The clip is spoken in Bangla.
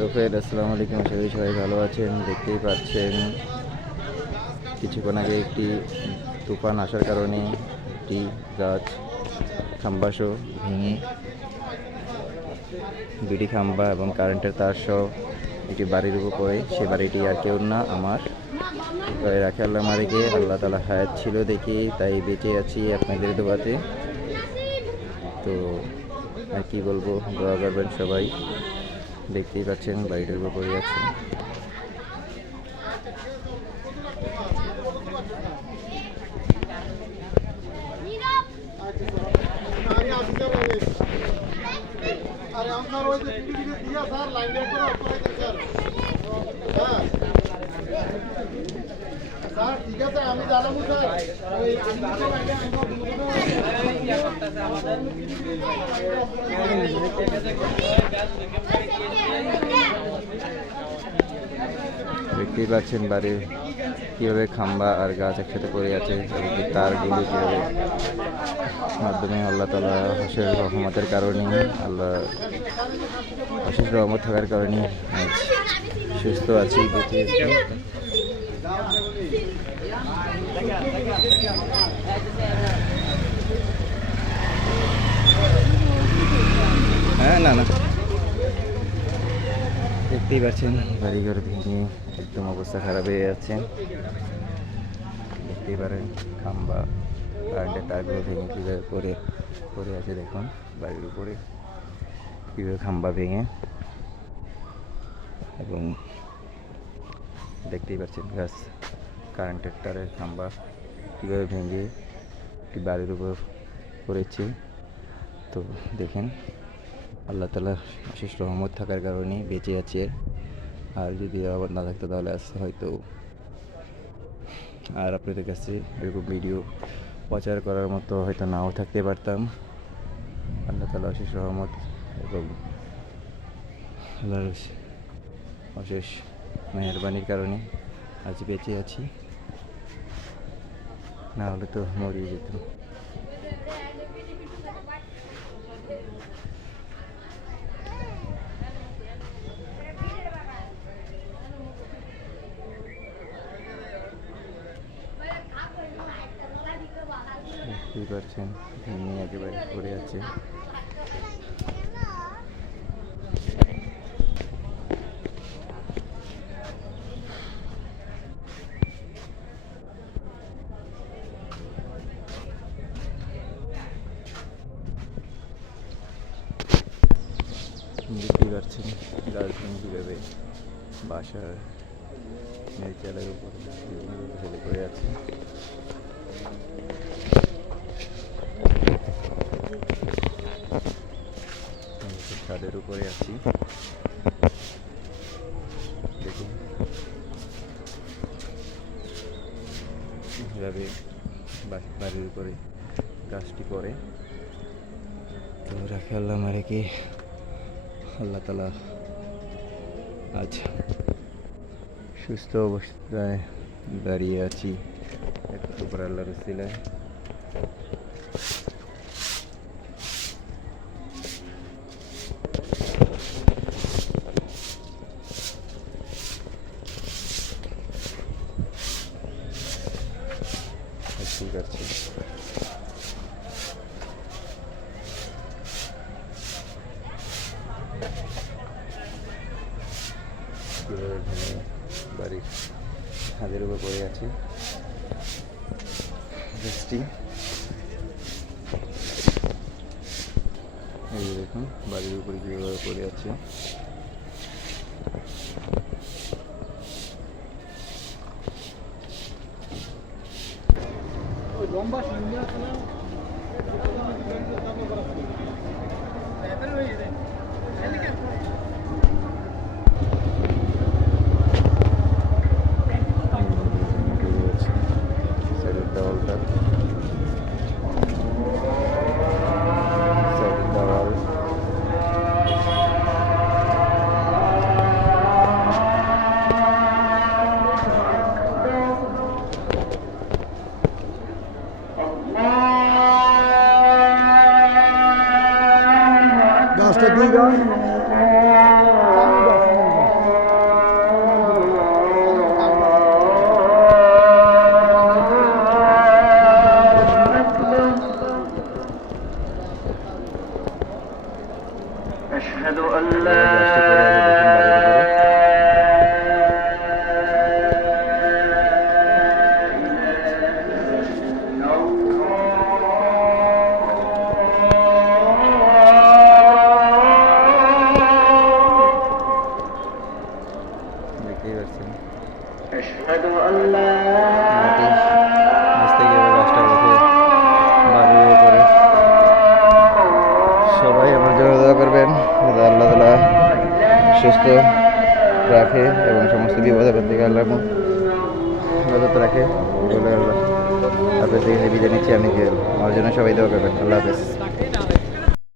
হ্যালো ফ্রেন্ড, আসসালামু আলাইকুম। আশা করি সবাই ভালো আছেন। দেখতেই পাচ্ছেন কিছুক্ষণ আগে একটি তুফান আসার কারণে একটি গাছ খাম্বাসহ ভেঙে বিড়ি খাম্বা এবং কারেন্টের তার সহ একটি বাড়ির উপর পড়ে। সে বাড়িটি আর কেউ না, আমার রাখে আল্লাহ মালিকে। আল্লাহ তাআলা হায়াত ছিল দেখে তাই বেঁচে আছি আপনাদের দোয়াতে। তো আর কি বলবো, দোয়া করবেন সবাই। দেখতেই পাচ্ছেন বাড়িটার উপর পড়ে আছে। ঠিক আছে, আমি জানাবো স্যার। দেখতেই পাচ্ছেন বাড়ির কীভাবে খাম্বা আর গাছ একসাথে পড়ে আছে, এবং তারগুলি কীভাবে মাধ্যমে আল্লাহ তাআলা অশেষ রহমতের কারণে, আল্লাহ অশেষ রহমত থাকার কারণে আজ সুস্থ আছি, বেঁচে আছি। হ্যাঁ, না না, দেখতেই পাচ্ছেন বাড়িঘর ভেঙে একদম অবস্থা খারাপ হয়ে যাচ্ছে। দেখতেই পারেন খাম্বা কারেন্টের তারগুলো ভেঙে কীভাবে পড়ে আছে। দেখুন বাড়ির উপরে কীভাবে খাম্বা ভেঙে, এবং দেখতেই পাচ্ছেন গাছ কারেন্টের তারের খাম্বা কীভাবে ভেঙে একটি বাড়ির উপর পড়েছে। তো দেখেন আল্লাহ তাআলা অশেষ রহমত থাকার কারণে বেঁচে আছে। আর যদি রহমত না থাকতো তাহলে আজকে হয়তো আর আপনাদের কাছে এরকম ভিডিও প্রচার করার মতো হয়তো নাও থাকতে পারতাম। আল্লাহ তাআলা অশেষ রহমত এবং আল্লাহর অশেষ মেহেরবানির কারণে আজ বেঁচে আছি, না হলে তো মরিয়ে যেতাম। দেখতেই পাচ্ছেন ভেঙে একেবারে পড়ে আছে। দেখতেই পাচ্ছেন গাছগুলো কীভাবে বাসার চালের উপর ফেলে পড়ে আছে। ছাদের উপরে আছি, দেখুন এভাবে বাড়ির উপরে গাছটি পড়ে। তো রাখে আল্লাহ মালিকে, আল্লাহ তাআলা আজ সুস্থ অবস্থায় দাঁড়িয়ে আছি একটু উপর আল্লাহর উসিলায়। ঠিক আছে, বাড়ির ছাদের উপর পড়ে আছে গাছটি। এই দেখুন বাড়ির উপরে কীভাবে পড়ে আছে। লম্বা দেওয়াল أشهد أن এই لا গাছটি পড়ে আছে দেখুন বাড়ির উপরে। দেখতেই পাচ্ছেন أشهد أن لا মাটি নিচ থেকে এবার গাছটা উঠে বাড়ির উপরে। সবাই আমার জন্য দোয়া করবেন যাতে আল্লাহ তাআলা সুস্থ রাখে এবং সমস্ত বিপদ আপদ থেকে আল্লাহ হেফাজত রাখে বলে আল্লাহ আপনার থেকে বিদায় নিচ্ছি। আমি আমার জন্য সবাই দোয়া করবেন। আল্লাহ হাফেজ।